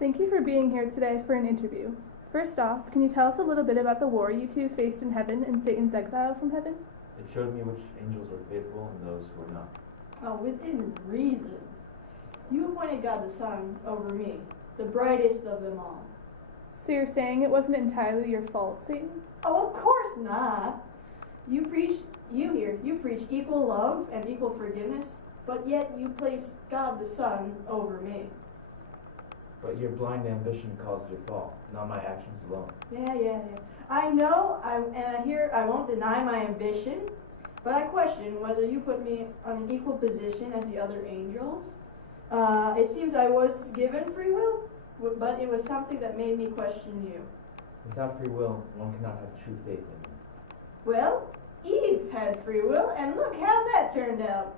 Thank you for being here today for an interview. First off, can you tell us a little bit about the war you two faced in heaven and Satan's exile from heaven? It showed me which angels were faithful and those who were not. Oh, within reason. You appointed God the Son over me, the brightest of them all. So you're saying it wasn't entirely your fault, Satan? Oh, of course not. You preach equal love and equal forgiveness, but yet you place God the Son over me. But your blind ambition caused your fall, not my actions alone. Yeah. I know, I won't deny my ambition, but I question whether you put me on an equal position as the other angels. It seems I was given free will, but it was something that made me question you. Without free will, one cannot have true faith in me. Well, Eve had free will, and look how that turned out.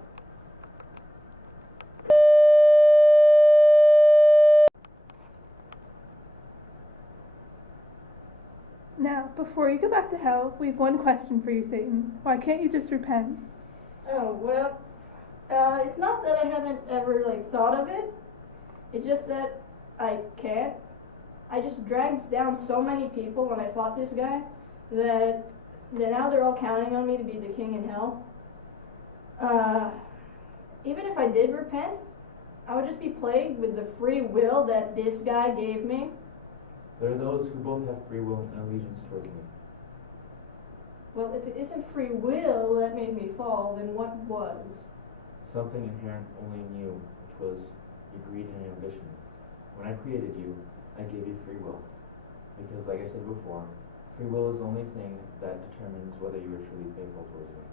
Now, before you go back to hell, we've one question for you, Satan. Why can't you just repent? Oh, well, it's not that I haven't ever, thought of it. It's just that I can't. I just dragged down so many people when I fought this guy that now they're all counting on me to be the king in hell. Even if I did repent, I would just be plagued with the free will that this guy gave me. There are those who both have free will and allegiance towards me. Well, if it isn't free will that made me fall, then what was? Something inherent only in you, which was your greed and ambition. When I created you, I gave you free will. Because, like I said before, free will is the only thing that determines whether you are truly faithful towards me.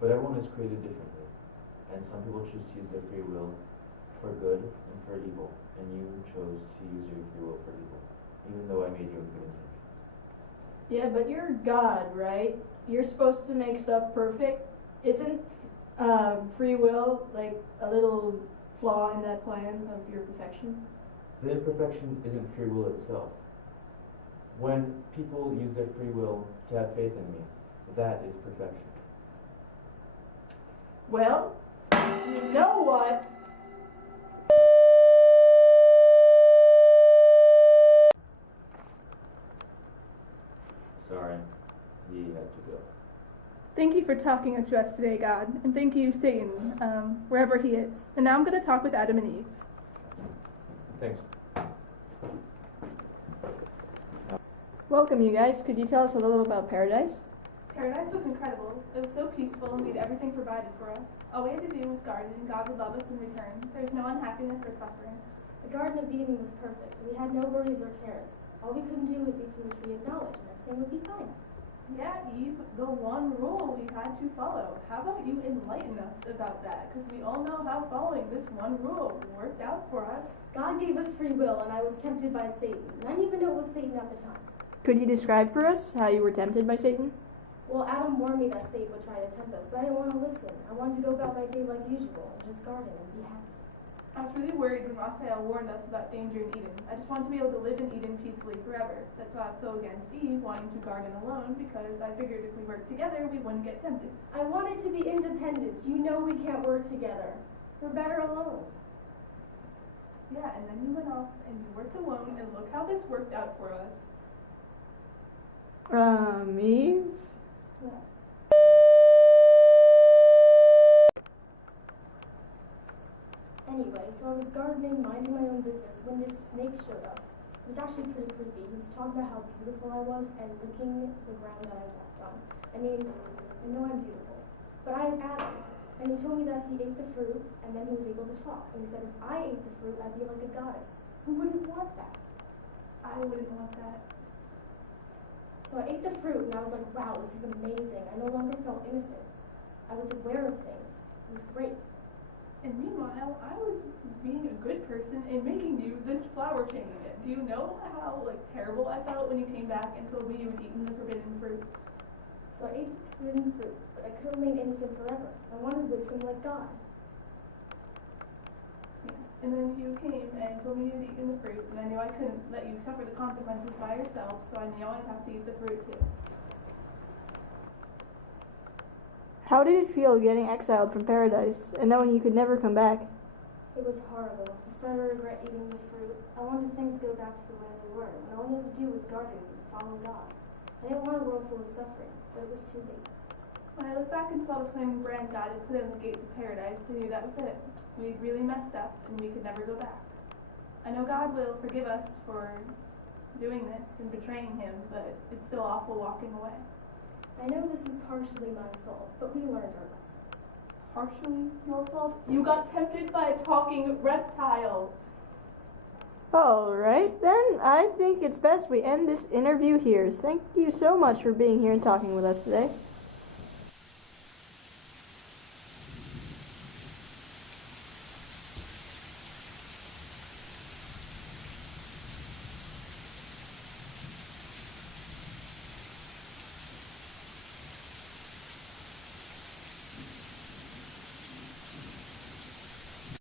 But everyone is created differently, and some people choose to use their free will for good and for evil, and you chose to use your free will for evil, even though I made you in good intentions. Yeah, but you're God, right? You're supposed to make stuff perfect. Isn't free will like a little flaw in that plan of your perfection? The imperfection isn't free will itself. When people use their free will to have faith in me, that is perfection. Well, you know what? Sorry, he had to go. Thank you for talking to us today, God, and thank you, Satan, wherever he is. And now I'm going to talk with Adam and Eve. Thanks. Welcome, you guys. Could you tell us a little about paradise? Paradise was incredible. It was so peaceful and we had everything provided for us. All we had to do was garden and God would love us in return. There was no unhappiness or suffering. The Garden of Eden was perfect. We had no worries or cares. All we couldn't do was eat from the tree of knowledge, and everything would be fine. Yeah, Eve, the one rule we had to follow. How about you enlighten us about that? Because we all know how following this one rule worked out for us. God gave us free will, and I was tempted by Satan. And I didn't even know it was Satan at the time. Could you describe for us how you were tempted by Satan? Well, Adam warned me that Satan would try to tempt us, but I didn't want to listen. I wanted to go about my day like usual, and just garden and be happy. I was really worried when Raphael warned us about danger in Eden. I just wanted to be able to live in Eden peacefully forever. That's why I was so against Eve wanting to garden alone, because I figured if we worked together, we wouldn't get tempted. I wanted to be independent. You know we can't work together. We're better alone. Yeah, and then you went off and you worked alone, and look how this worked out for us. Eve? Yeah. Anyway, so I was gardening, minding my own business, when this snake showed up. It was actually pretty creepy. He was talking about how beautiful I was and licking the ground that I walked on. I mean, I know I'm beautiful, but I'm Adam. And he told me that he ate the fruit, and then he was able to talk. And he said if I ate the fruit, I'd be like a goddess. Who wouldn't want that? I wouldn't want that. So I ate the fruit, and I was like, wow, this is amazing. I no longer felt innocent. I was aware of things. It was great. And meanwhile, I was being a good person and making you this flower chain. Do you know how terrible I felt when you came back and told me you had eaten the forbidden fruit? So I ate the forbidden fruit, but I could remain innocent forever. I wanted wisdom like God. Yeah. And then you came and told me you had eaten the fruit, and I knew I couldn't let you suffer the consequences by yourself, so I knew I'd have to eat the fruit too. How did it feel getting exiled from paradise and knowing you could never come back? It was horrible, started to regret eating the fruit. I wanted things to go back to the way they were, when all you had to do was garden and follow God. I didn't want a world full of suffering, but it was too late. When I looked back and saw the flaming brand God had put in the gates of paradise, I knew that was it. We'd really messed up, and we could never go back. I know God will forgive us for doing this and betraying Him, but it's still awful walking away. I know this is partially my fault, but we learned our lesson. Partially your fault? You got tempted by a talking reptile. Alright, then I think it's best we end this interview here. Thank you so much for being here and talking with us today.